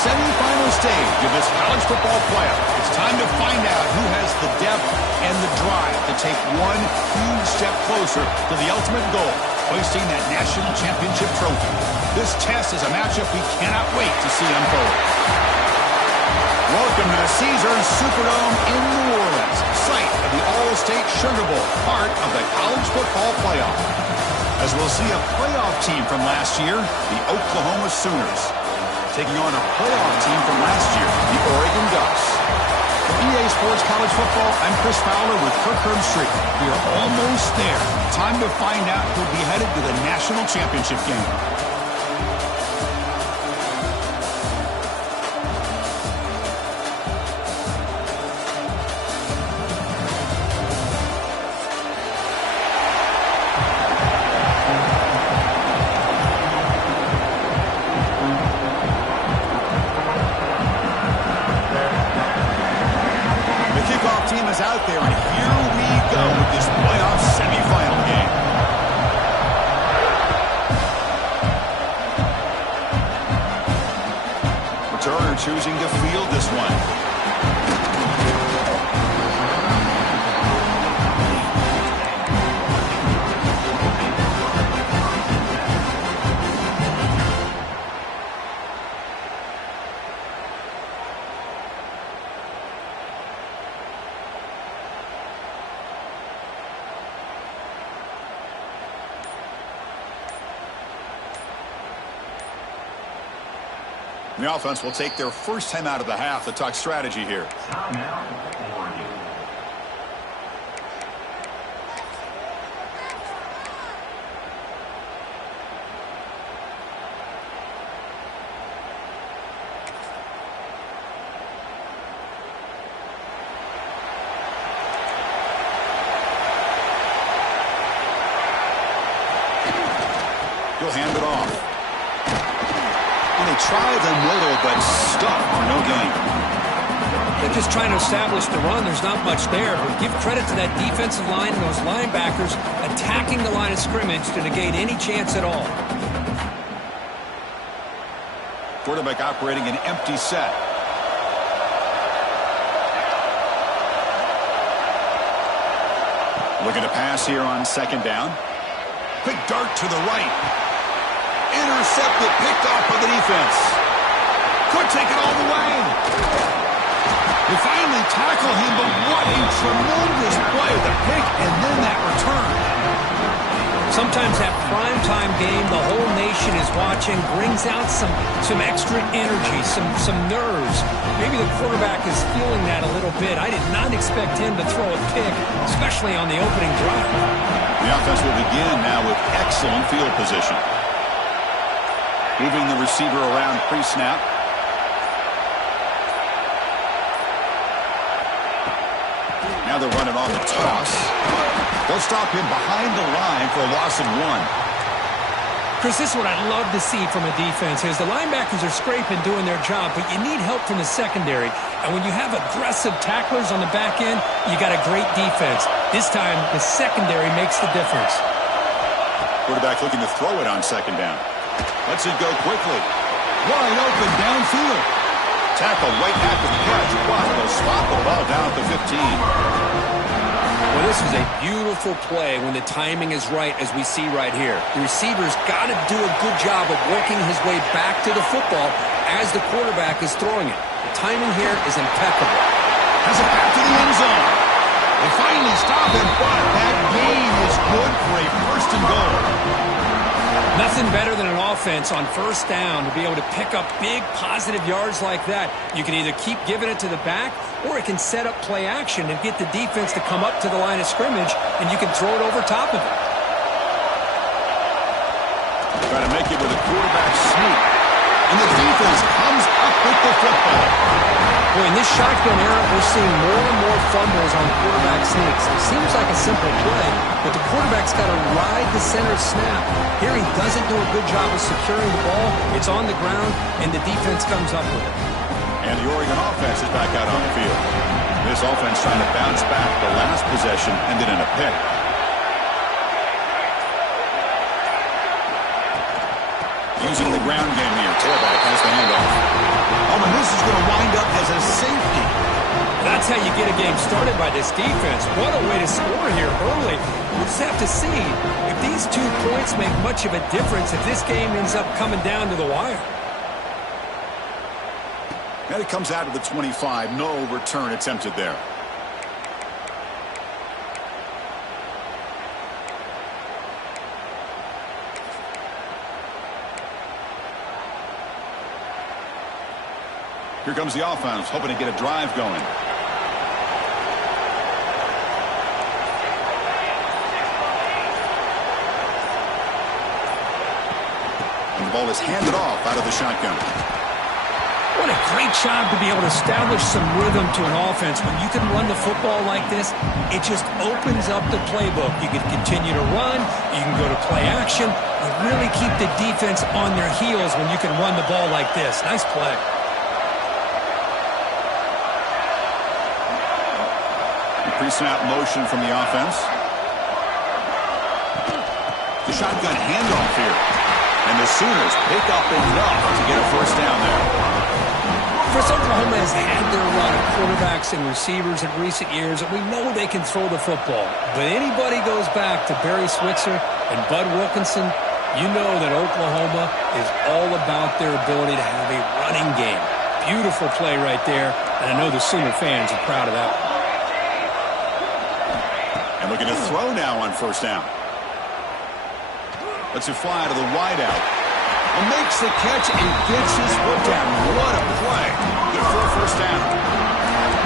semifinal stage of this college football playoff. It's time to find out who has the depth and the drive to take one huge step closer to the ultimate goal, hoisting that national championship trophy. This test is a matchup we cannot wait to see unfold. Welcome to the Caesars Superdome in New Orleans, site of the All-State Sugar Bowl, part of the college football playoff. As we'll see a playoff team from last year, the Oklahoma Sooners, taking on a playoff team from last year, the Oregon Ducks. For EA Sports College Football, I'm Chris Fowler with Kirk Herbstreit. We are almost there. Time to find out who'll be headed to the national championship game. Out there, and here we go with this playoff semifinal game. Returner choosing to field this one. The offense will take their first time out of the half to talk strategy here. He'll hand it off. They try the middle, but stuck for no gain. They're just trying to establish the run. There's not much there, but give credit to that defensive line and those linebackers attacking the line of scrimmage to negate any chance at all. Quarterback operating an empty set. Looking to pass here on second down. Quick dart to the right. Intercepted, picked off by the defense. Could take it all the way. They finally tackle him, but what a tremendous play. The pick and then that return. Sometimes that primetime game, the whole nation is watching, brings out some extra energy, some nerves. Maybe the quarterback is feeling that a little bit. I did not expect him to throw a pick, especially on the opening drive. The offense will begin now with excellent field position. Moving the receiver around pre-snap. Now they're running on the toss. They'll stop him behind the line for a loss of 1. Chris, this is what I'd love to see from a defense is the linebackers are scraping, doing their job, but you need help from the secondary. And when you have aggressive tacklers on the back end, you got a great defense. This time, the secondary makes the difference. Quarterback looking to throw it on second down. Lets it go quickly. Wide open downfield. Tackle right at the catch. But they'll spot the ball down at the 15. Well, this is a beautiful play when the timing is right, as we see right here. The receiver's got to do a good job of working his way back to the football as the quarterback is throwing it. The timing here is impeccable. Has it back to the end zone. They finally stop him, but that gain is good for a first and goal. Nothing better than an offense on first down to be able to pick up big positive yards like that. You can either keep giving it to the back, or it can set up play action and get the defense to come up to the line of scrimmage, and you can throw it over top of it. Try to make it with a quarterback sneak. And the defense comes up with the football. Boy, in this shotgun era, we're seeing more and more fumbles on quarterback sneaks. It seems like a simple play, but the quarterback's got to ride the center snap. Here he doesn't do a good job of securing the ball. It's on the ground, and the defense comes up with it. And the Oregon offense is back out on the field. This offense trying to bounce back. The last possession ended in a pick. using the ground game here. Tailback has the handoff. Oh, and this is going to wind up as a safety. That's how you get a game started by this defense. What a way to score here early. We'll just have to see if these 2 points make much of a difference if this game ends up coming down to the wire. And it comes out of the 25. No return attempted there. Here comes the offense, hoping to get a drive going. And the ball is handed off out of the shotgun. What a great job to be able to establish some rhythm to an offense. When you can run the football like this, it just opens up the playbook. You can continue to run. You can go to play action. You really keep the defense on their heels when you can run the ball like this. Nice play. Pre-snap motion from the offense. The shotgun handoff here. And the Sooners pick up enough to get a first down there. Chris, Oklahoma has had their run of quarterbacks and receivers in recent years, and we know they can throw the football. But anybody goes back to Barry Switzer and Bud Wilkinson, you know that Oklahoma is all about their ability to have a running game. Beautiful play right there, and I know the Sooner fans are proud of that. And looking to throw now on first down. Lets it fly to the wideout. And makes the catch and gets his foot down. What a play. Good for a first down.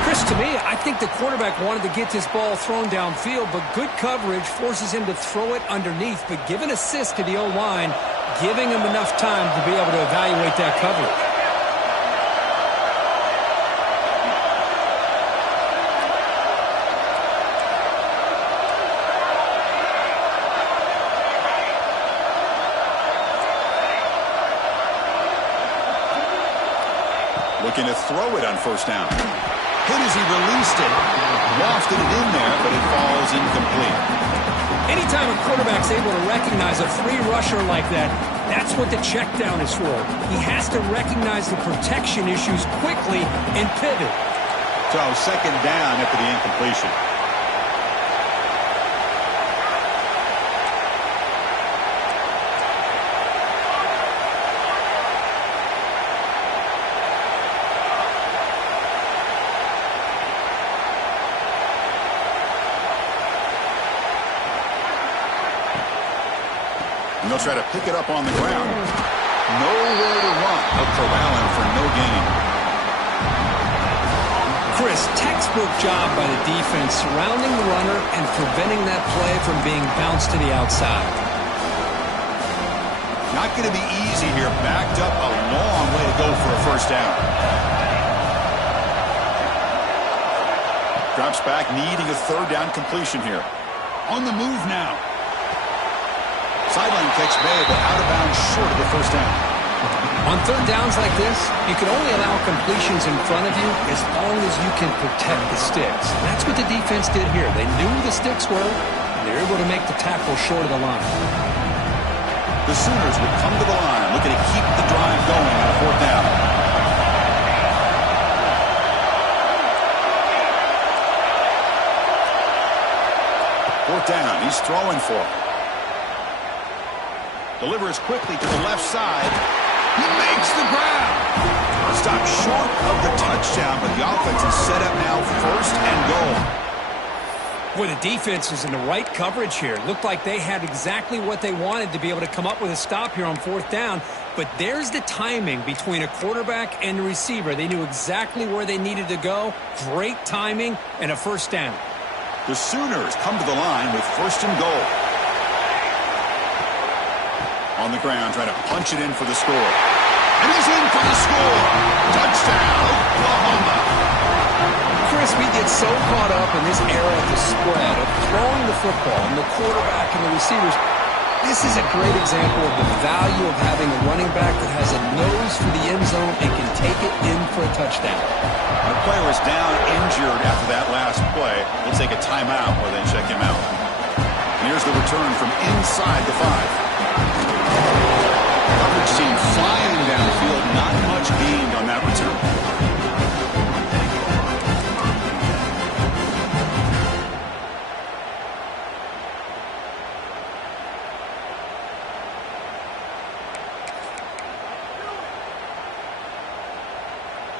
Chris, to me, I think the quarterback wanted to get this ball thrown downfield, but good coverage forces him to throw it underneath. But give an assist to the O-line, giving him enough time to be able to evaluate that coverage. Looking to throw it on first down. Hit as he released it. Wafted it in there, but it falls incomplete. Anytime a quarterback's able to recognize a free rusher like that, that's what the check down is for. He has to recognize the protection issues quickly and pivot. So second down after the incompletion. And they'll try to pick it up on the ground. Nowhere to run. They'll corral him for no gain. Chris, textbook job by the defense surrounding the runner and preventing that play from being bounced to the outside. Not going to be easy here. Backed up a long way to go for a first down. Drops back, needing a third down completion here. On the move now. Sideline catch made, but out of bounds short of the first down. On third downs like this, you can only allow completions in front of you as long as you can protect the sticks. That's what the defense did here. They knew the sticks were, and they were able to make the tackle short of the line. The Sooners would come to the line, looking to keep the drive going on a fourth down. Fourth down, he's throwing for it. Delivers quickly to the left side. He makes the grab. Stopped short of the touchdown, but the offense is set up now first and goal. Boy, the defense is in the right coverage here. Looked like they had exactly what they wanted to be able to come up with a stop here on fourth down. But there's the timing between a quarterback and the receiver. They knew exactly where they needed to go. Great timing and a first down. The Sooners come to the line with first and goal. On the ground, trying to punch it in for the score. And he's in for the score. Touchdown, Oklahoma. Chris, we get so caught up in this era of the spread, of throwing the football, and the quarterback and the receivers. This is a great example of the value of having a running back that has a nose for the end zone and can take it in for a touchdown. The player was down injured after that last play. We'll take a timeout or then check him out. And here's the return from inside the 5. Coverage team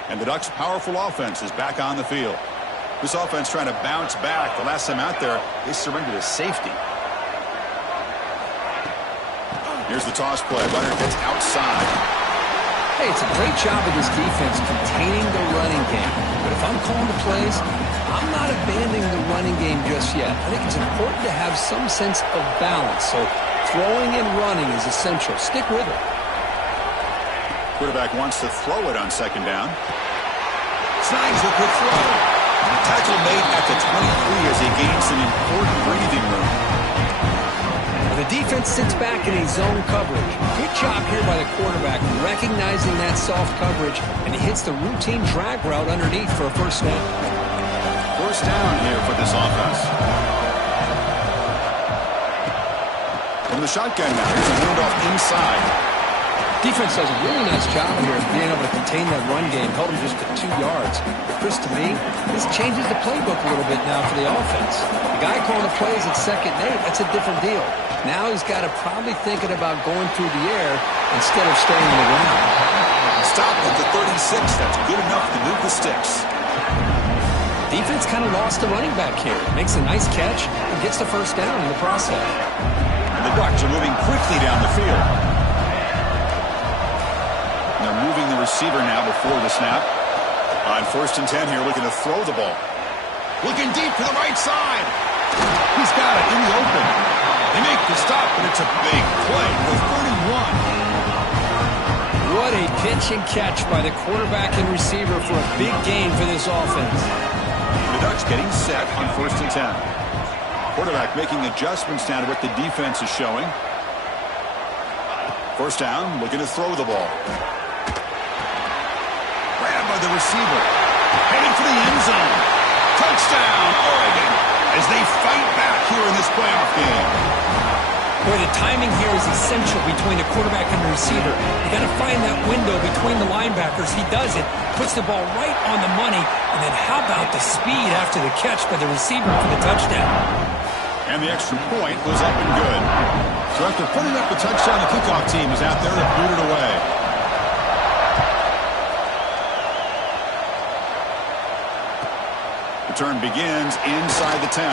And the Ducks' powerful offense is back on the field. This offense trying to bounce back. The last time out there, they surrendered a safety. Here's the toss play. Runner gets outside. Hey, it's a great job of this defense containing the running game. But if I'm calling the plays, I'm not abandoning the running game just yet. I think it's important to have some sense of balance. So throwing and running is essential. Stick with it. Quarterback wants to throw it on second down. Snags a quick throw. Tackle made at the 23 as he gains some important breathing room. The defense sits back in a zone coverage. Good job here by the quarterback recognizing that soft coverage, and he hits the routine drag route underneath for a first down. First down here for this offense. From the shotgun now, here's a handoff inside. Defense does a really nice job here of being able to contain that run game, held him just to 2 yards. Chris, to me, this changes the playbook a little bit now for the offense. The guy calling the plays at 2nd and 8, that's a different deal. Now he's got to probably thinking about going through the air instead of staying in the ground. Stop at the 36. That's good enough to move the sticks. Defense kind of lost a running back here. Makes a nice catch and gets the first down in the process. And the Ducks are moving quickly down the field. They're moving the receiver now before the snap. On 1st and 10 here, looking to throw the ball. Looking deep to the right side. He's got it in the open. They make the stop, and it's a big play for 31. What a pitch and catch by the quarterback and receiver for a big gain for this offense. The Ducks getting set on 1st and 10. Quarterback making adjustments now to what the defense is showing. First down, looking to throw the ball. Grabbed by the receiver. Heading for the end zone. Touchdown, Oregon, as they fight back here in this playoff game. Boy, the timing here is essential between the quarterback and the receiver. You got to find that window between the linebackers. He does it, puts the ball right on the money, and then how about the speed after the catch by the receiver for the touchdown? And the extra point was up and good. So after putting up the touchdown, the kickoff team is out there to boot it away. Return begins inside the 10.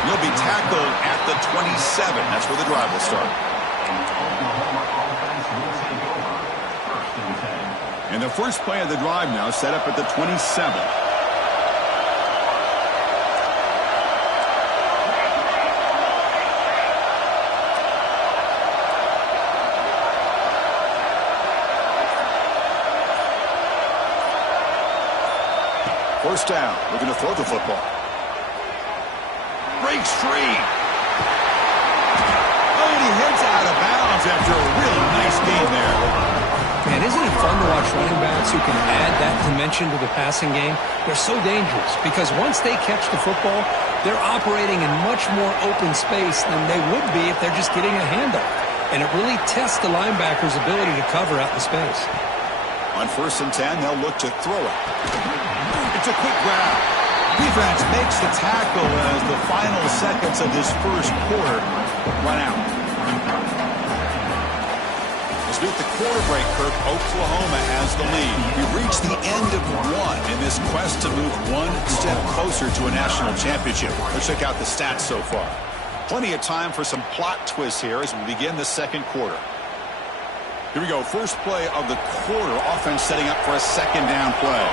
He'll be tackled at the 27. That's where the drive will start. And the first play of the drive now set up at the 27. First down. We're going to throw the football. Breaks free. Oh, and he heads out of bounds after a really nice game there. Man, isn't it fun to watch running backs who can add that dimension to the passing game? They're so dangerous because once they catch the football, they're operating in much more open space than they would be if they're just getting a handoff. And it really tests the linebacker's ability to cover out the space. On 1st and 10, they'll look to throw it. It's a quick grab. Defense makes the tackle as the final seconds of this first quarter run out. As we hit the quarter break, Kirk, Oklahoma has the lead. We've reached the end of one in this quest to move one step closer to a national championship. Let's check out the stats so far. Plenty of time for some plot twists here as we begin the second quarter. Here we go. First play of the quarter. Offense setting up for a second down play.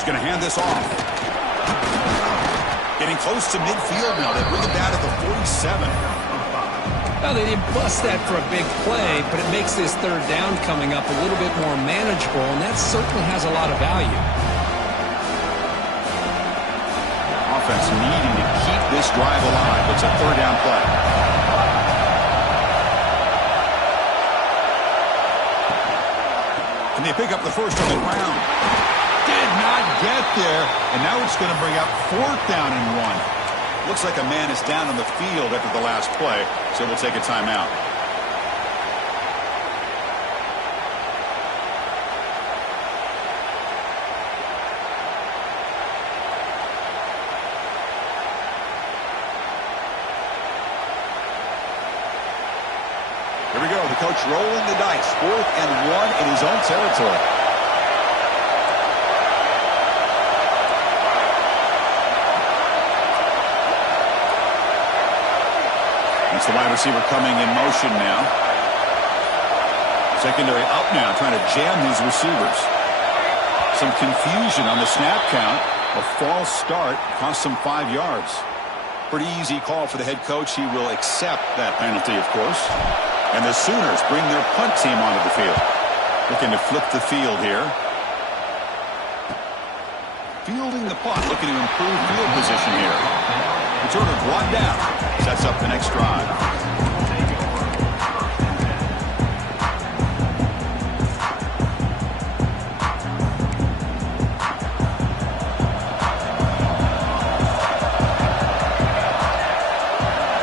He's going to hand this off. Getting close to midfield now. They bring it down to the 47. Well, they didn't bust that for a big play, but it makes this third down coming up a little bit more manageable, and that certainly has a lot of value. Offense needing to keep this drive alive. It's a third down play. And they pick up the first on the ground. Did not get there, and now it's going to bring up 4th down and 1. Looks like a man is down on the field after the last play, so we'll take a timeout. coach rolling the dice. 4th and 1 in his own territory. It's the wide receiver coming in motion now. Secondary up now, trying to jam these receivers. Some confusion on the snap count. A false start cost them 5 yards. Pretty easy call for the head coach. He will accept that penalty, of course. And the Sooners bring their punt team onto the field. Looking to flip the field here. Fielding the punt, looking to improve field position here. Returner brought down. Sets up the next drive.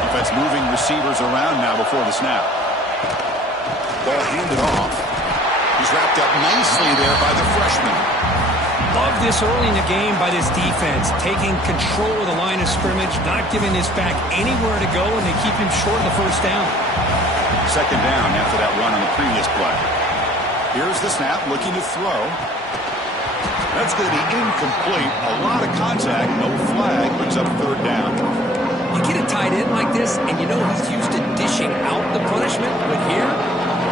Defense moving receivers around now before the snap. Ball handed off. He's wrapped up nicely there by the freshman. Love this early in the game by this defense, taking control of the line of scrimmage, not giving this back anywhere to go, and they keep him short of the first down. Second down after that run on the previous play. Here's the snap, looking to throw. That's going to be incomplete. A lot of contact, no flag, brings up 3rd down. You get a tight end like this, and you know he's used to dishing out the punishment, but here,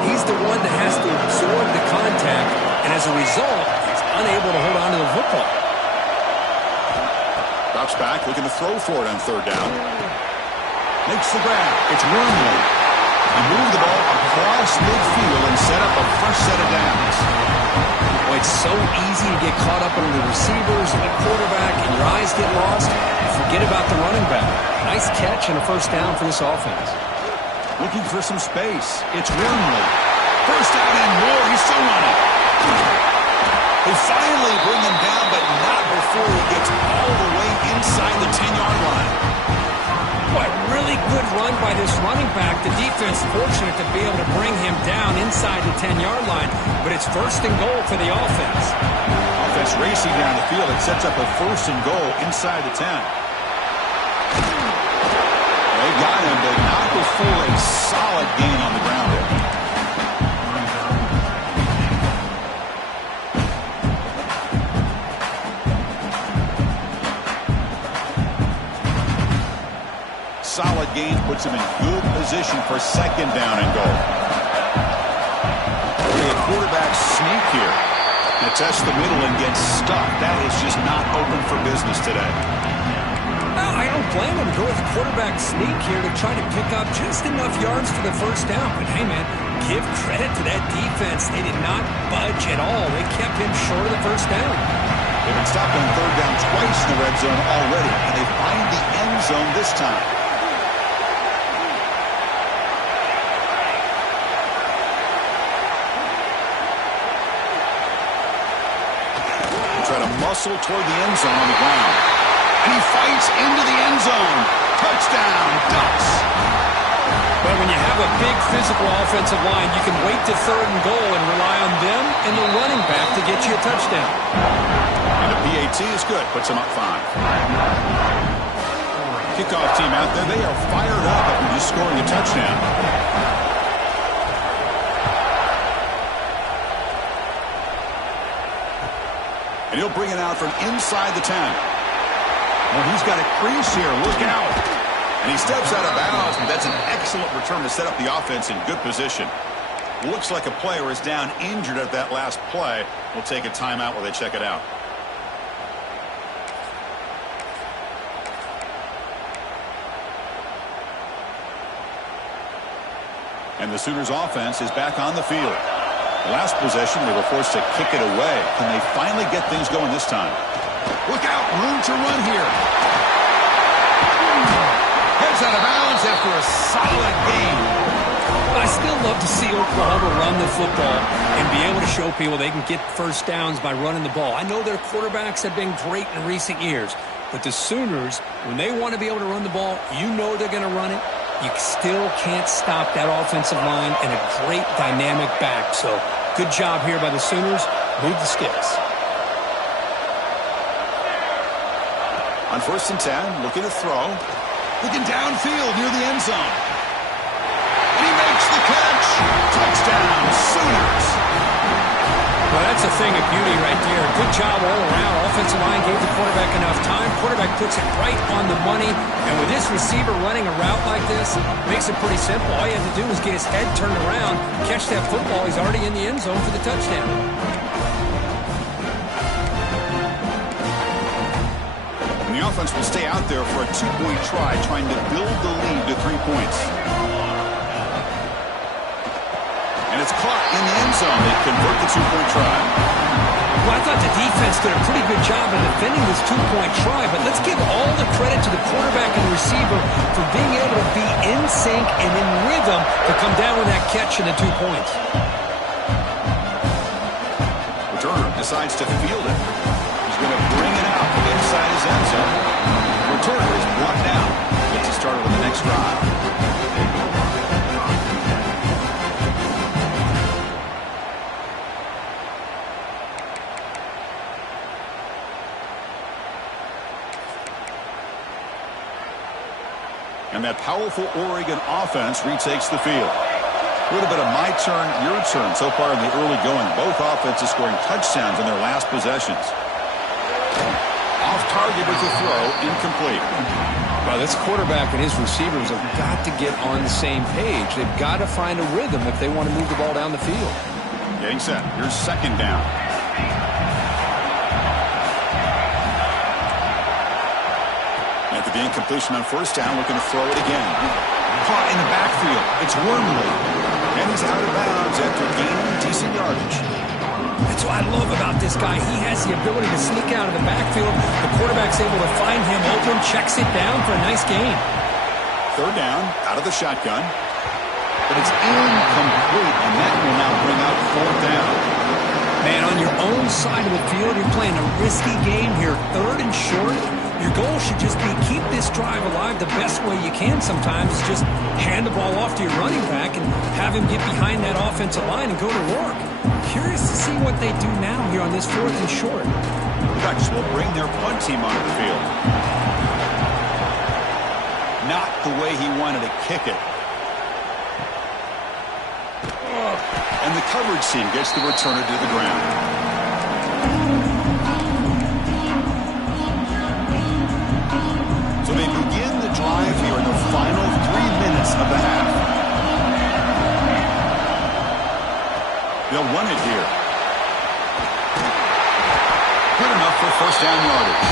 he's the one that has to absorb the contact, and as a result, he's unable to hold on to the football. Drops back, looking to throw for it on 3rd down. Makes the grab. It's Wormley. He moved the ball across midfield and set up a fresh set of downs. Boy, it's so easy to get caught up under the receivers and the quarterback, and your eyes get lost. Forget about the running back. Nice catch and a first down for this offense. Looking for some space. It's Wormley. First down and more. He's still running. They finally bring him down, but not before he gets all the way inside the 10-yard line. Boy, really good run by this running back. The defense fortunate to be able to bring him down inside the 10-yard line, but it's 1st and goal for the offense. Offense racing down the field. It sets up a 1st and goal inside the 10. They got him, but not before a solid gain on the ground there. Solid gain puts him in good position for 2nd down and goal. A quarterback sneak here. To test the middle and get stuck. That is just not open for business today. Well, I don't blame him. Go with the quarterback sneak here to try to pick up just enough yards for the first down. But hey, man, give credit to that defense. They did not budge at all. They kept him short of the first down. They've been stopped on 3rd down twice in the red zone already, and they find the end zone this time. Try to muscle toward the end zone on the ground. And he fights into the end zone. Touchdown, Ducks. But when you have a big physical offensive line, you can wait to 3rd and goal and rely on them and the running back to get you a touchdown. And the PAT is good. Puts him up 5. Kickoff team out there. They are fired up after just scoring a touchdown. And he'll bring it out from inside the 10. Well, he's got a crease here. Look out. And he steps out of bounds, but that's an excellent return to set up the offense in good position. Looks like a player is down injured at that last play. We'll take a timeout while they check it out. And the Sooners offense is back on the field. Last possession, they were forced to kick it away. Can they finally get things going this time? Look out, room to run here. Heads out of bounds after a solid game. I still love to see Oklahoma run the football and be able to show people they can get first downs by running the ball. I know their quarterbacks have been great in recent years, but the Sooners, when they want to be able to run the ball, you know they're going to run it. You still can't stop that offensive line and a great dynamic back. So good job here by the Sooners. Move the sticks. On 1st and 10, looking to throw. Looking downfield near the end zone. And he makes the catch. Touchdown, Sooners. Well, that's a thing of beauty right there. Good job all around. Offensive line gave the quarterback enough time. Quarterback puts it right on the money. And with this receiver running a route like this, makes it pretty simple. All you have to do is get his head turned around, catch that football. He's already in the end zone for the touchdown. And the offense will stay out there for a 2-point try, trying to build the lead to 3 points. And it's caught in the end zone. They convert the 2-point try. Well, I thought the defense did a pretty good job of defending this 2-point try, but let's give all the credit to the quarterback and the receiver for being able to be in sync and in rhythm to come down with that catch and the 2 points. Returner decides to field it. He's going to bring it out inside his end zone. Returner is blocked out. Gets us started with the next drive. And that powerful Oregon offense retakes the field. A little bit of my turn, your turn so far in the early going. Both offenses scoring touchdowns in their last possessions. Off target with the throw, incomplete. Well, this quarterback and his receivers have got to get on the same page. They've got to find a rhythm if they want to move the ball down the field. Getting set. Here's second down. After the incompletion on first down, looking to throw it again. Caught in the backfield. It's Wormley. And he's out of bounds after gaining decent yardage. That's what I love about this guy. He has the ability to sneak out of the backfield. The quarterback's able to find him open, checks it down for a nice gain. Third down, out of the shotgun. But it's incomplete, and that will now bring out fourth down. Man, on your own side of the field, you're playing a risky game here. Third and short. Your goal should just be keep this drive alive the best way you can sometimes. Is just hand the ball off to your running back and have him get behind that offensive line and go to work. Curious to see what they do now here on this fourth and short. Ducks will bring their punt team onto the field. Not the way he wanted to kick it. And the coverage team gets the returner to the ground. So they begin the drive here in the final 3 minutes of the half. They'll run it here. Good enough for first down yardage.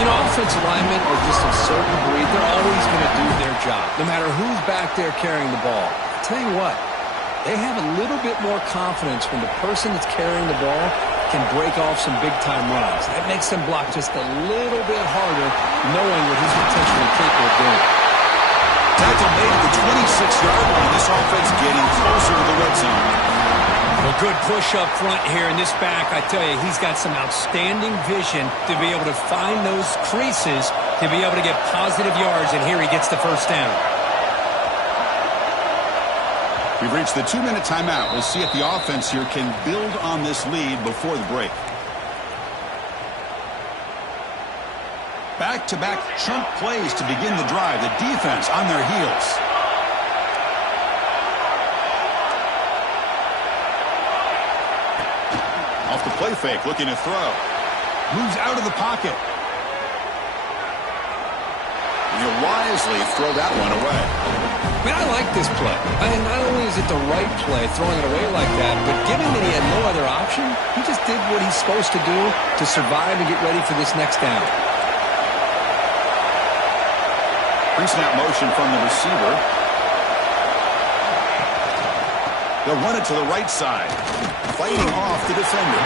You know, offensive linemen are just a certain breed. They're always going to do their job, no matter who's back there carrying the ball. I'll tell you what, they have a little bit more confidence when the person that's carrying the ball can break off some big-time runs. That makes them block just a little bit harder, knowing what he's potentially capable of doing. Tackle made at the 26-yard line. This offense getting closer to the red zone. A good push up front here in this back. I tell you, he's got some outstanding vision to be able to find those creases, to be able to get positive yards, and here he gets the first down. We've reached the 2-minute timeout. We'll see if the offense here can build on this lead before the break. Back-to-back chunk plays to begin the drive. The defense on their heels. Off the play fake, looking to throw. Moves out of the pocket. He'll wisely throw that one away. Man, I like this play. Not only is it the right play, throwing it away like that, but given that he had no other option, he just did what he's supposed to do to survive and get ready for this next down. Pre-snap motion from the receiver. They'll run it to the right side. Fighting off the defender.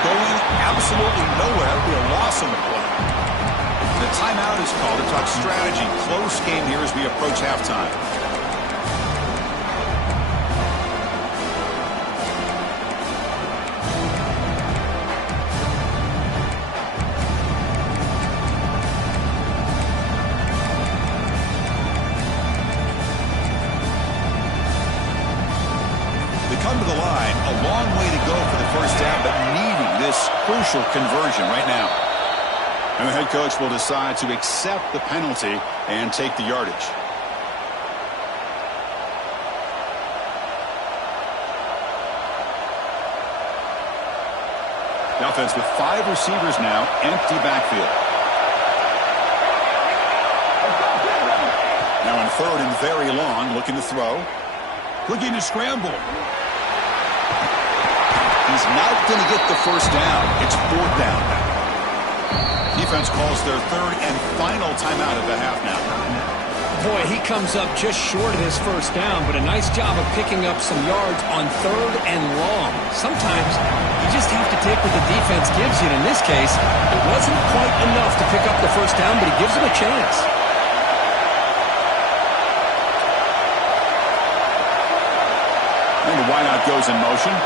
Going absolutely nowhere. It'll be a loss on the play. The timeout is called to talk strategy. Close game here as we approach halftime. They come to the line. A long way to go for the first down, but needing this crucial conversion right now. And the head coach will decide to accept the penalty and take the yardage. The offense with 5 receivers now, empty backfield. Now on 3rd and very long, looking to throw. Looking to scramble. He's not going to get the first down. It's 4th down now. Defense calls their 3rd and final timeout of the half now. Boy, he comes up just short of his first down, but a nice job of picking up some yards on 3rd and long. Sometimes you just have to take what the defense gives you. And in this case, it wasn't quite enough to pick up the first down, but he gives him a chance. And the wideout goes in motion.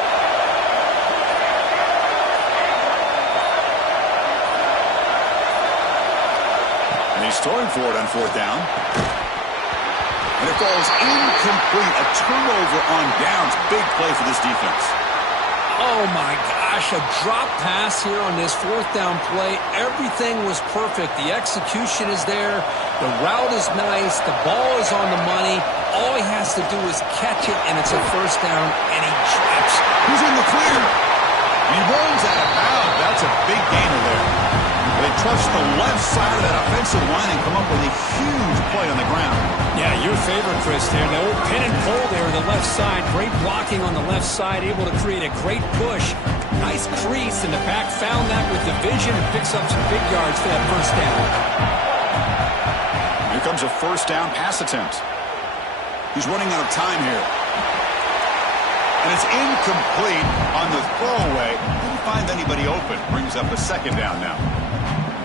And he's throwing for it on 4th down. And it falls incomplete. A turnover on downs. Big play for this defense. Oh, my gosh. A drop pass here on this 4th down play. Everything was perfect. The execution is there. The route is nice. The ball is on the money. All he has to do is catch it, and it's a first down, and he trips. He's in the clear. He runs out of bounds. That's a big gainer there. They trust the left side of that offensive line and come up with a huge play on the ground. Yeah, your favorite, Chris, there. The old pin and pull there on the left side. Great blocking on the left side, able to create a great push. Nice crease, and the back found that with the vision and picks up some big yards for that first down. Here comes a first down pass attempt. He's running out of time here. And it's incomplete on the throwaway. Didn't find anybody open. Brings up a 2nd down now.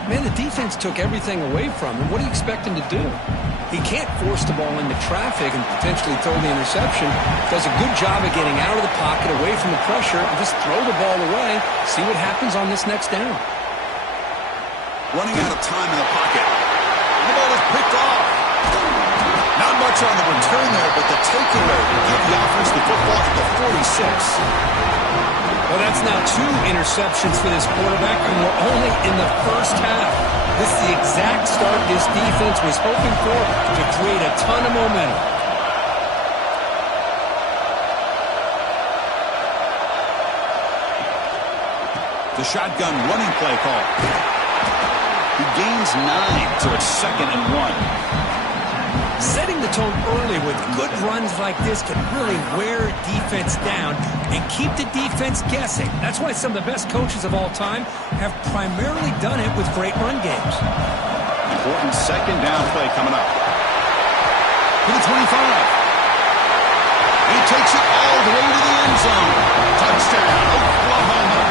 Man, the defense took everything away from him. What do you expect him to do? He can't force the ball into traffic and potentially throw the interception. Does a good job of getting out of the pocket, away from the pressure, and just throw the ball away. See what happens on this next down. Running out of time in the pocket. And the ball is picked off. Not much on the return there, but the takeaway will give the offense the football at the 46. Well, that's now 2 interceptions for this quarterback, and we're only in the first half. This is the exact start this defense was hoping for to create a ton of momentum. The shotgun running play call. He gains 9, so it's 2nd and 1. Setting the tone early with good runs like this can really wear defense down and keep the defense guessing. That's why some of the best coaches of all time have primarily done it with great run games. Important 2nd down play coming up. To the 25. He takes it all the way to the end zone. Touchdown, Oklahoma.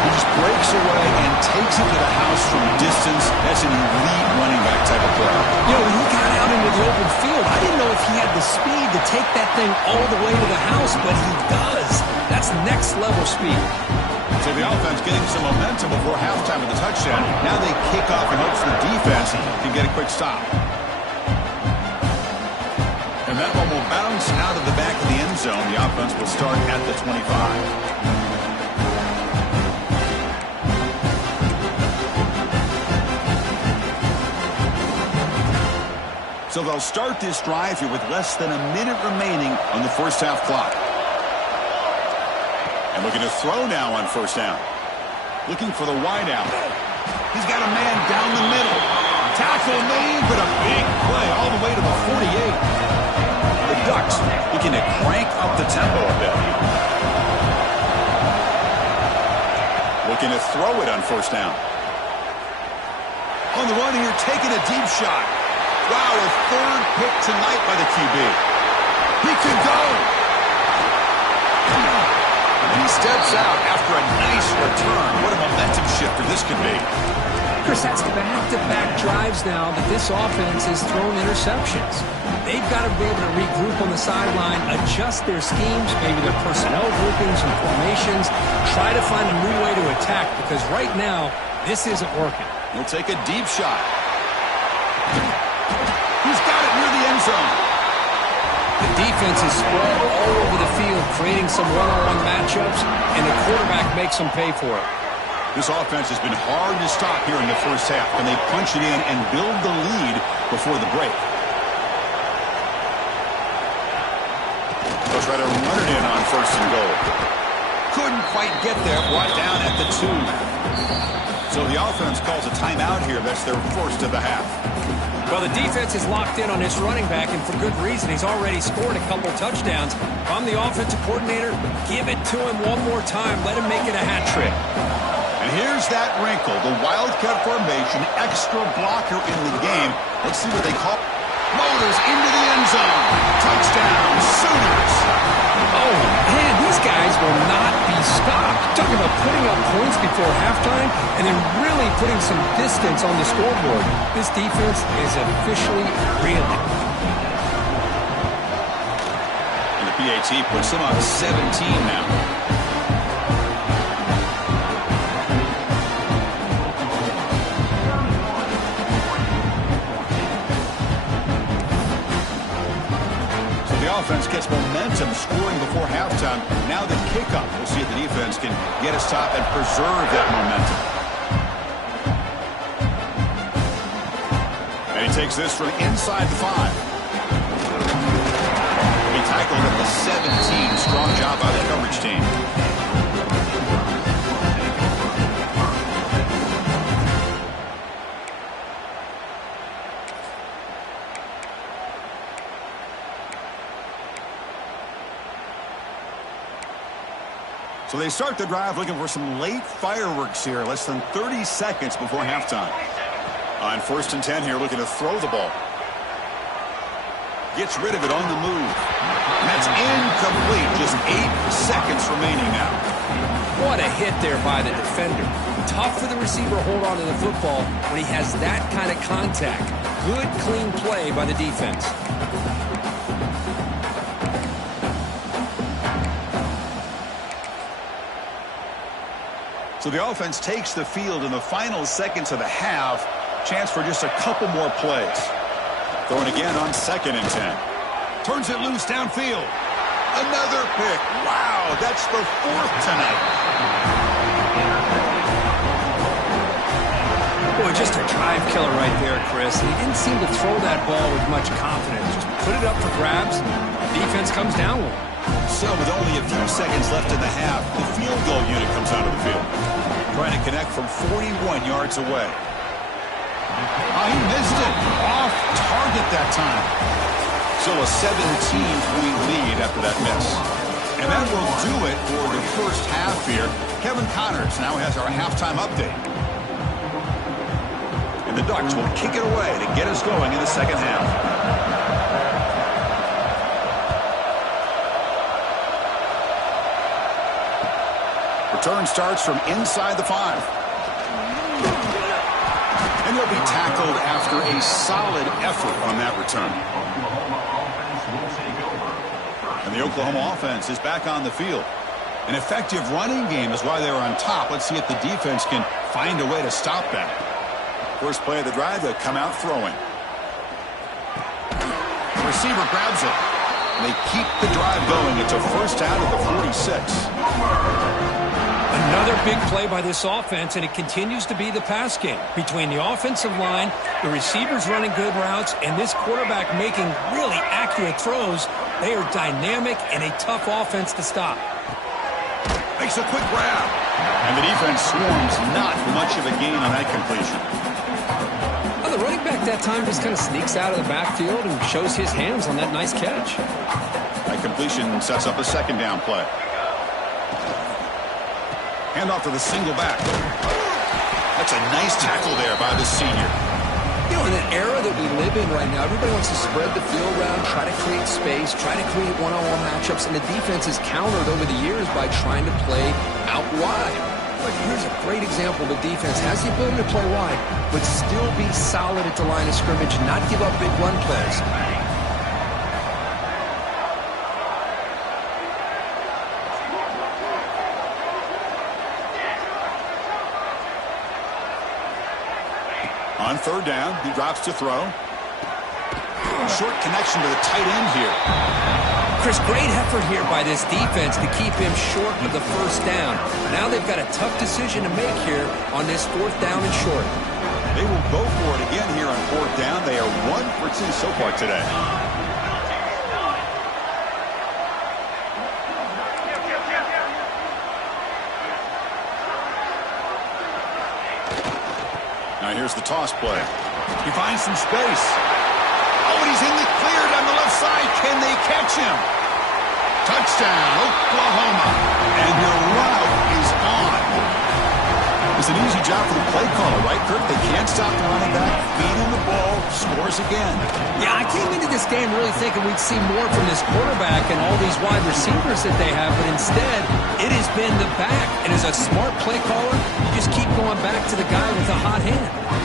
He just breaks away and takes it to the house from distance. That's an elite running back type of play. You know, when he got out into the open field, I didn't know if he had the speed to take that thing all the way to the house, but he does. That's next level speed. So the offense getting some momentum before halftime with the touchdown. Now they kick off in hopes the defense can get a quick stop. And that one will bounce out of the back of the end zone. The offense will start at the 25. So they'll start this drive here with less than a minute remaining on the first half clock. And looking to throw now on first down. Looking for the wideout. He's got a man down the middle. Tackle made, but a big play all the way to the 48. The Ducks looking to crank up the tempo a bit. Looking to throw it on first down. On the run here, taking a deep shot. Wow, a 3rd pick tonight by the QB. He could go. And he steps out after a nice return. What a momentum shifter this could be. Chris, that's back-to-back drives now that this offense has thrown interceptions. They've got to be able to regroup on the sideline, adjust their schemes, maybe their personnel groupings and formations, try to find a new way to attack, because right now, this isn't working. He'll take a deep shot. He's got it near the end zone. The defense is spread all over the field, creating some one-on-one matchups, and the quarterback makes them pay for it. This offense has been hard to stop here in the first half. Can they punch it in and build the lead before the break? They'll try to run it in on first and goal. Couldn't quite get there. Brought down at the 2. So the offense calls a timeout here. That's their first of the half. Well, the defense is locked in on this running back, and for good reason. He's already scored a couple touchdowns. If I'm the offensive coordinator, give it to him one more time. Let him make it a hat trick. And here's that wrinkle, the Wildcat formation, extra blocker in the game. Let's see what they call. Motors into the end zone. Touchdown, Sooners. Oh, man, these guys will not be stopped. Talking about putting up points before halftime and then really putting some distance on the scoreboard. This defense is officially reeling. And the PAT puts them up 17 now. Offense gets momentum scoring before halftime. Now the kickoff. We'll see if the defense can get a stop and preserve that momentum. And he takes this from inside the 5. He tackled at the 17. Strong job by the coverage team. So they start the drive looking for some late fireworks here, less than 30 seconds before halftime. On 1st and 10 here, looking to throw the ball. Gets rid of it on the move. And that's incomplete. Just 8 seconds remaining now. What a hit there by the defender. Tough for the receiver to hold on to the football when he has that kind of contact. Good, clean play by the defense. So the offense takes the field in the final seconds of the half. Chance for just a couple more plays. Throwing again on 2nd and 10. Turns it loose downfield. Another pick. Wow, that's the 4th tonight. Boy, just a drive killer right there, Chris. He didn't seem to throw that ball with much confidence. Just put it up for grabs. Defense comes down with it. So with only a few seconds left in the half, the field goal unit comes out of the field. Trying to connect from 41 yards away. Oh, he missed it. Off target that time. So a 17-point lead after that miss. And that will do it for the first half here. Kevin Connors now has our halftime update. And the Ducks will kick it away to get us going in the second half. Return starts from inside the 5. And he'll be tackled after a solid effort on that return. And the Oklahoma offense is back on the field. An effective running game is why they're on top. Let's see if the defense can find a way to stop that. First play of the drive, they'll come out throwing. The receiver grabs it. And they keep the drive going. It's a first out of the 46. Another big play by this offense, and it continues to be the pass game. Between the offensive line, the receivers running good routes, and this quarterback making really accurate throws, they are dynamic and a tough offense to stop. Makes a quick grab. And the defense swarms not much of a gain on that completion. Well, the running back that time just kind of sneaks out of the backfield and shows his hands on that nice catch. That completion sets up a 2nd down play. Handoff to the single back. That's a nice tackle there by the senior. You know, in an era that we live in right now, everybody wants to spread the field around, try to create space, try to create one-on-one matchups, and the defense is countered over the years by trying to play out wide. But here's a great example. The defense has the ability to play wide, but still be solid at the line of scrimmage, not give up big run plays. On 3rd down, he drops to throw. Short connection to the tight end here. Chris, great effort here by this defense to keep him short of the first down. Now they've got a tough decision to make here on this 4th down and short. They will go for it again here on 4th down. They are 1 for 2 so far today. right, here's the toss play. He finds some space. Oh, and he's in the clear down the left side. Can they catch him? Touchdown, Oklahoma. And your route is on. It's an easy job for the play caller, right, Kirk? They can't stop the running back. Feed him the ball. Scores again. Yeah, I came into this game really thinking we'd see more from this quarterback and all these wide receivers that they have, but instead, it has been the back. And as a smart play caller, you just keep going back to the guy with a hot hand.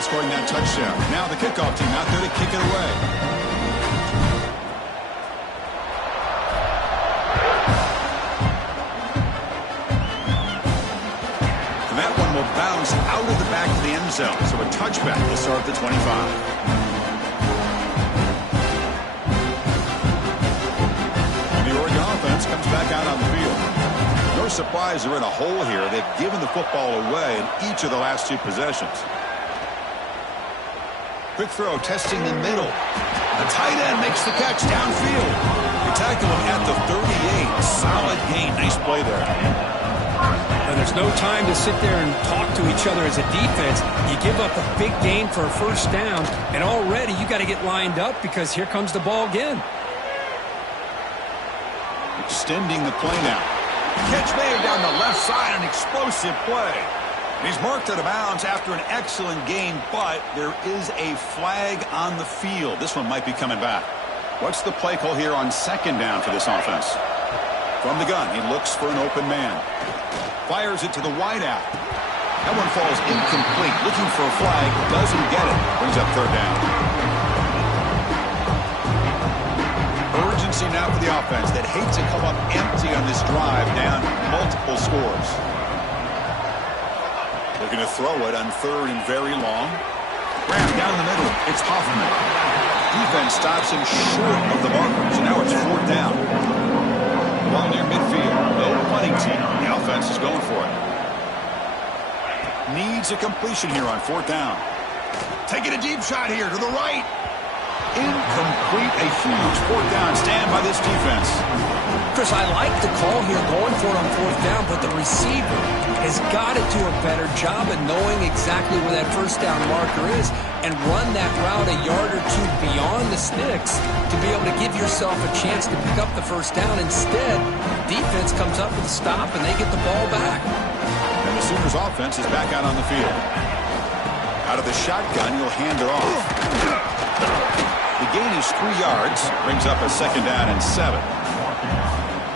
Scoring that touchdown. Now the kickoff team out there to kick it away. And that one will bounce out of the back of the end zone. So a touchback will start at the 25. And the Oregon offense comes back out on the field. No surprise they're in a hole here. They've given the football away in each of the last two possessions. Quick throw, testing the middle. The tight end makes the catch downfield. They tackle him at the 38. Solid gain. Nice play there. And there's no time to sit there and talk to each other as a defense. You give up a big gain for a first down, and already you got to get lined up because here comes the ball again. Extending the play now. Catch made down the left side, an explosive play. He's marked out of bounds after an excellent game, but there is a flag on the field. This one might be coming back. What's the play call here on second down for this offense? From the gun, he looks for an open man. Fires it to the wideout. That one falls incomplete. Looking for a flag, doesn't get it. Brings up third down. Urgency now for the offense that hates to come up empty on this drive, down multiple scores. Looking to throw it on third and very long. Grab down the middle. It's Hoffman. Defense stops him short of the marker. So now it's fourth down. Ball near midfield. No punting team. The offense is going for it. Needs a completion here on fourth down. Taking a deep shot here to the right. Incomplete. A huge fourth down stand by this defense. Chris, I like the call here going for it on fourth down, but the receiver has got to do a better job of knowing exactly where that first down marker is and run that route a yard or two beyond the sticks to be able to give yourself a chance to pick up the first down. Instead, defense comes up with a stop and they get the ball back. And the Sooners offense is back out on the field. Out of the shotgun, he'll hand it off. The gain is 3 yards, brings up a second down and 7.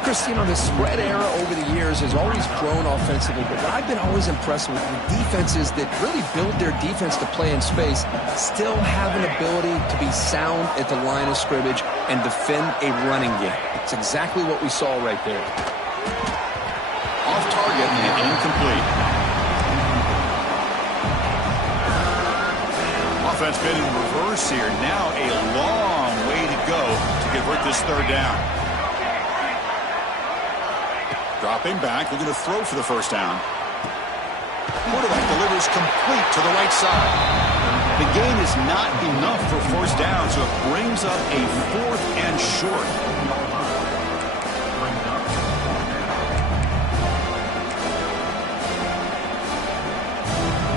Chris, you know, the spread era over the years has always grown offensively, but what I've been always impressed with defenses that really build their defense to play in space still have an ability to be sound at the line of scrimmage and defend a running game. It's exactly what we saw right there. Off target and incomplete. Offense been in reverse here. Now a long way to go to convert this third down. Dropping back, looking to throw for the first down. Quarterback delivers complete to the right side. The gain is not enough for first down, so it brings up a fourth and short.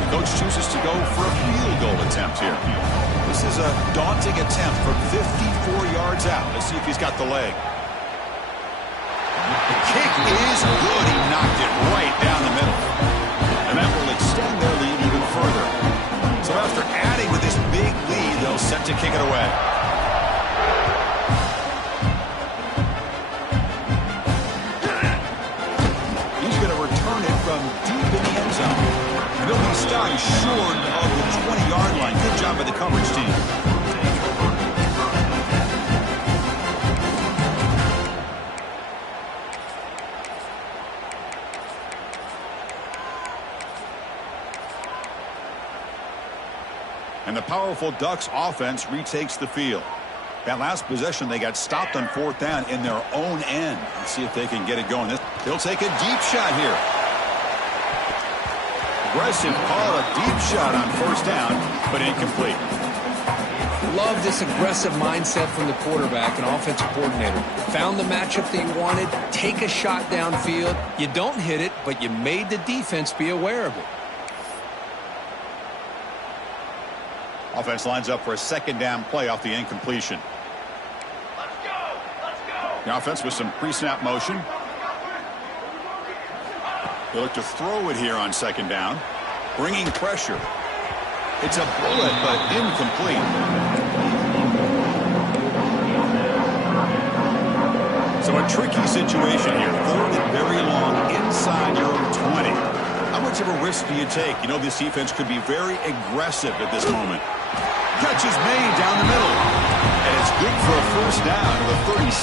The coach chooses to go for a field goal attempt here. This is a daunting attempt from 54 yards out. Let's see if he's got the leg. The kick is good. He knocked it right down the middle. And that will extend their lead even further. So after adding to this big lead, they'll set to kick it away. He's going to return it from deep in the end zone. And they'll be stopped short of the 20-yard line. Good job by the coverage team. And the powerful Ducks offense retakes the field. That last possession, they got stopped on fourth down in their own end. Let's see if they can get it going. They'll take a deep shot here. aggressive call, a deep shot on first down, but incomplete. Love this aggressive mindset from the quarterback and offensive coordinator. Found the matchup that you wanted, take a shot downfield. You don't hit it, but you made the defense be aware of it. Offense lines up for a second down play off the incompletion. The offense with some pre-snap motion. They look to throw it here on second down. Bringing pressure. It's a bullet, but incomplete. So a tricky situation here. Third and very long inside your own 20. How much of a risk do you take? You know this defense could be very aggressive at this moment. Catch is made down the middle. And it's good for a first down to the 36.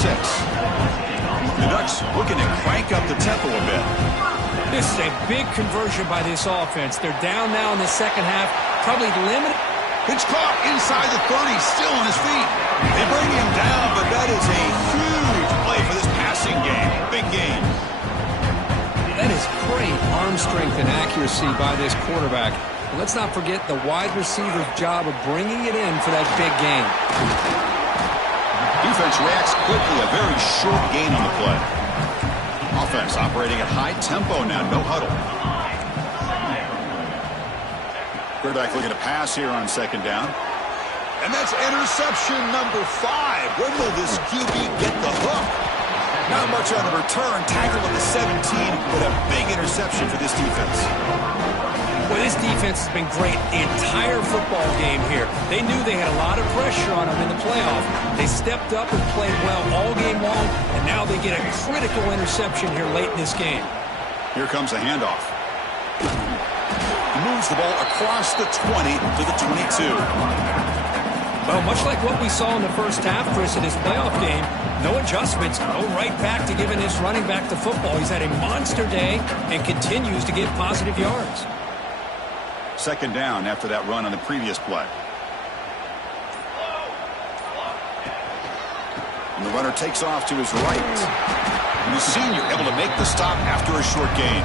The Ducks looking to crank up the tempo a bit. This is a big conversion by this offense. They're down now in the second half. Probably limited. It's caught inside the 30, still on his feet. They bring him down, but that is a huge play for this passing game. Big game. That is great arm strength and accuracy by this quarterback. And let's not forget the wide receiver's job of bringing it in for that big game. Defense reacts quickly, a very short gain on the play. Offense operating at high tempo now, no huddle. Quarterback looking to pass here on second down. And that's interception number 5. When will this QB get the hook? Not much on the return. Tackled at the 17, but a big interception for this defense. Well, this defense has been great the entire football game here. They knew they had a lot of pressure on them in the playoff. They stepped up and played well all game long, and now they get a critical interception here late in this game. Here comes a handoff. He moves the ball across the 20 to the 22. Well, much like what we saw in the first half, Chris, in this playoff game, no adjustments, go right back to giving his running back the football. He's had a monster day and continues to get positive yards. Second down after that run on the previous play. And the runner takes off to his right. And the senior able to make the stop after a short gain.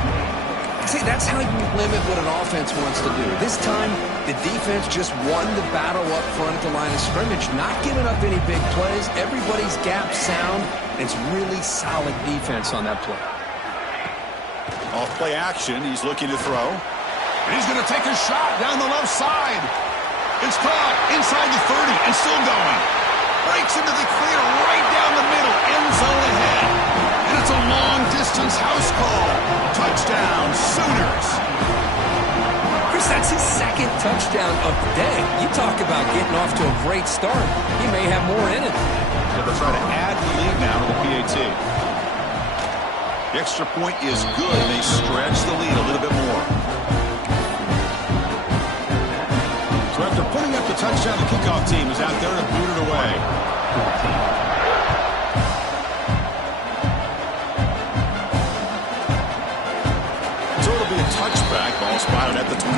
See, that's how you limit what an offense wants to do. This time, the defense just won the battle up front at the line of scrimmage, not giving up any big plays. Everybody's gap sound. It's really solid defense on that play. Off play action, he's looking to throw. And he's going to take a shot down the left side. It's caught inside the 30 and still going. Breaks into the clear right down the middle. End zone ahead. And it's a long-distance house call. Touchdown, Sooners. Chris, that's his second touchdown of the day. You talk about getting off to a great start. He may have more in it. So they'll try to add the lead now to the PAT. The extra point is good. They stretch the lead a little bit more. So after putting up the touchdown, the kickoff team is out there to boot it away. So it'll be a touchback. Ball spotted at the 25.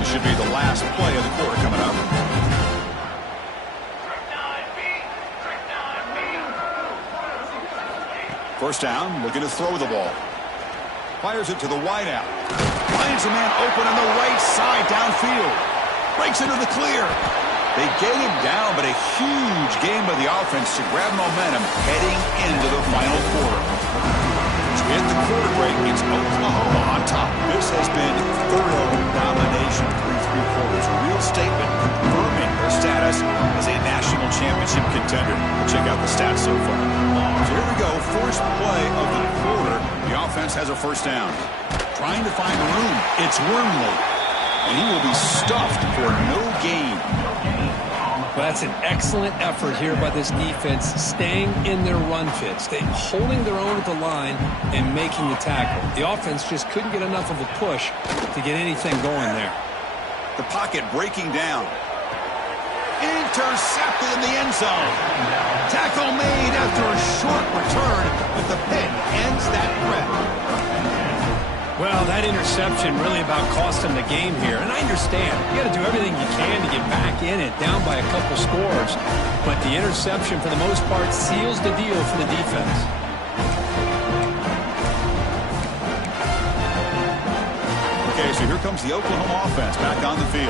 This should be the last play of the quarter coming up. First down, looking to throw the ball. Fires it to the wideout. Finds a man open on the right side downfield. Breaks into the clear. They get him down, but a huge game by the offense to grab momentum heading into the final quarter. As we hit the quarter break, it's Oklahoma on top. This has been thorough domination through 3 quarters. A real statement confirming their status as a national championship contender. Check out the stats so far. So here we go, first play of the quarter. The offense has a first down. Trying to find room. It's Wormley. And he will be stuffed for no gain. Well, that's an excellent effort here by this defense, staying in their run fits, holding their own at the line and making the tackle. The offense just couldn't get enough of a push to get anything going there. The pocket breaking down. Intercepted in the end zone. Tackle made after a short return, but the pick ends that threat. Well, that interception really about cost him the game here. And I understand. You got to do everything you can to get back in it, down by a couple scores. But the interception, for the most part, seals the deal for the defense. Okay, so here comes the Oklahoma offense back on the field.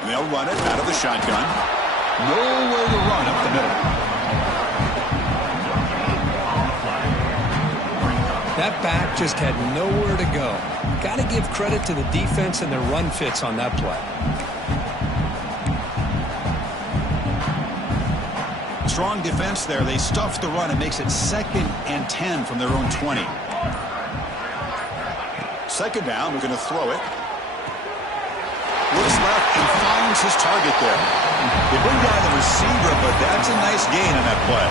And they'll run it out of the shotgun. Nowhere to run up the middle. That back just had nowhere to go. Got to give credit to the defense and their run fits on that play. Strong defense there. They stuff the run. It makes it 2nd and 10 from their own 20. 2nd down. We're going to throw it. Looks left and finds his target there. They bring down the receiver, but that's a nice gain on that play.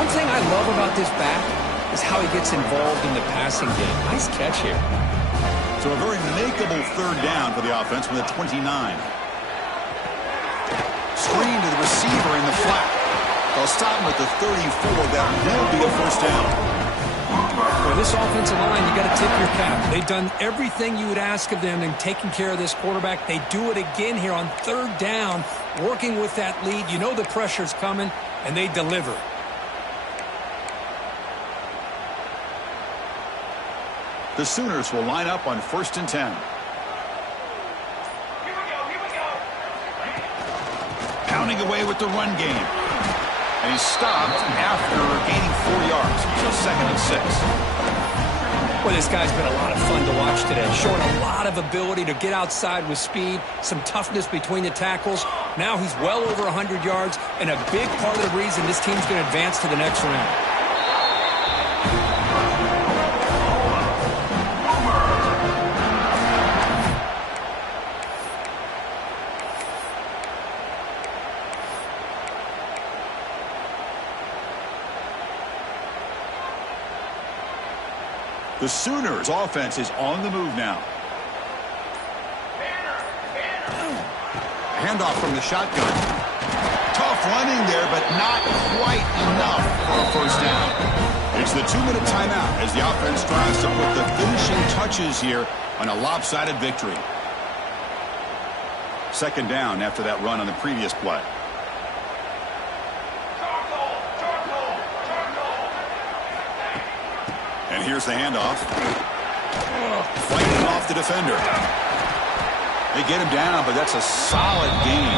One thing I love about this back is how he gets involved in the passing game. Nice catch here. So a very makeable 3rd down for the offense with a 29. Screen to the receiver in the flat. They'll stop him at the 34. That will be a 1st down. For this offensive line, you got to tip your cap. They've done everything you would ask of them in taking care of this quarterback. They do it again here on 3rd down, working with that lead. You know the pressure's coming, and they deliver. The Sooners will line up on 1st and 10. Pounding away with the run game. And he's stopped after gaining 4 yards. So 2nd and 6. Well, this guy's been a lot of fun to watch today. Showing a lot of ability to get outside with speed, some toughness between the tackles. Now he's well over 100 yards, and a big part of the reason this team's going to advance to the next round. The Sooners offense is on the move now. Handoff from the shotgun. Tough running there, but not quite enough for a 1st down. It's the 2-minute timeout as the offense tries to put the finishing touches here on a lopsided victory. 2nd down after that run on the previous play. And here's the handoff. Fighting off the defender. They get him down, but that's a solid gain.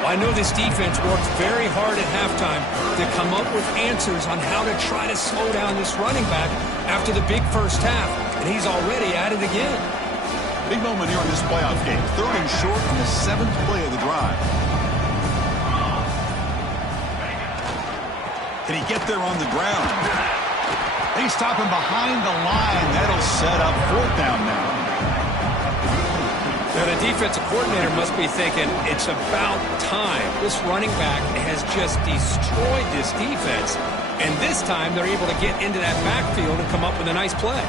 Well, I know this defense worked very hard at halftime to come up with answers on how to try to slow down this running back after the big 1st half, and he's already at it again. Big moment here in this playoff game. 3rd and short in the 7th play of the drive. Can he get there on the ground? They stop him behind the line. That'll set up 4th down now. Now, the defensive coordinator must be thinking, it's about time. This running back has just destroyed this defense. And this time, they're able to get into that backfield and come up with a nice play.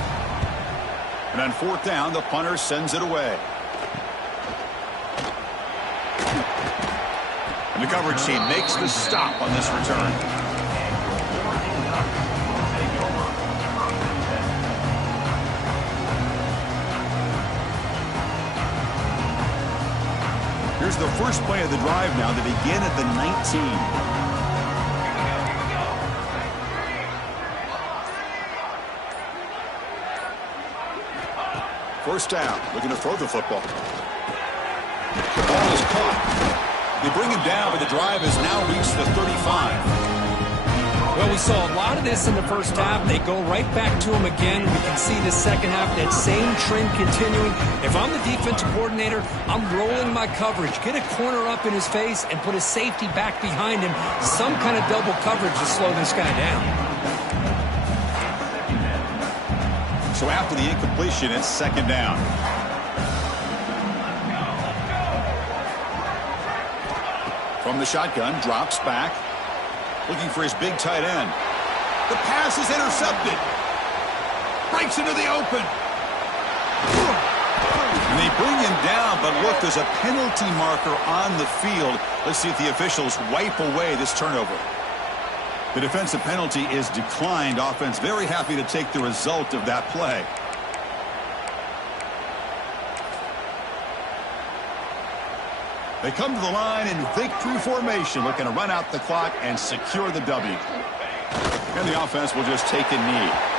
And on 4th down, the punter sends it away. And the coverage team makes the stop on this return. Here's the first play of the drive now. They begin at the 19. First down. Looking to throw the football. The ball is caught. They bring him down, but the drive has now reached the 35. Well, we saw a lot of this in the 1st half. They go right back to him again. We can see the 2nd half, that same trend continuing. If I'm the defensive coordinator, I'm rolling my coverage. Get a corner up in his face and put a safety back behind him. Some kind of double coverage to slow this guy down. So after the incompletion, it's 2nd down. From the shotgun, drops back. Looking for his big tight end. The pass is intercepted. Breaks into the open. And they bring him down, but look, there's a penalty marker on the field. Let's see if the officials wipe away this turnover. The defensive penalty is declined. Offense very happy to take the result of that play. They come to the line in victory formation, looking to run out the clock and secure the W. And the offense will just take a knee.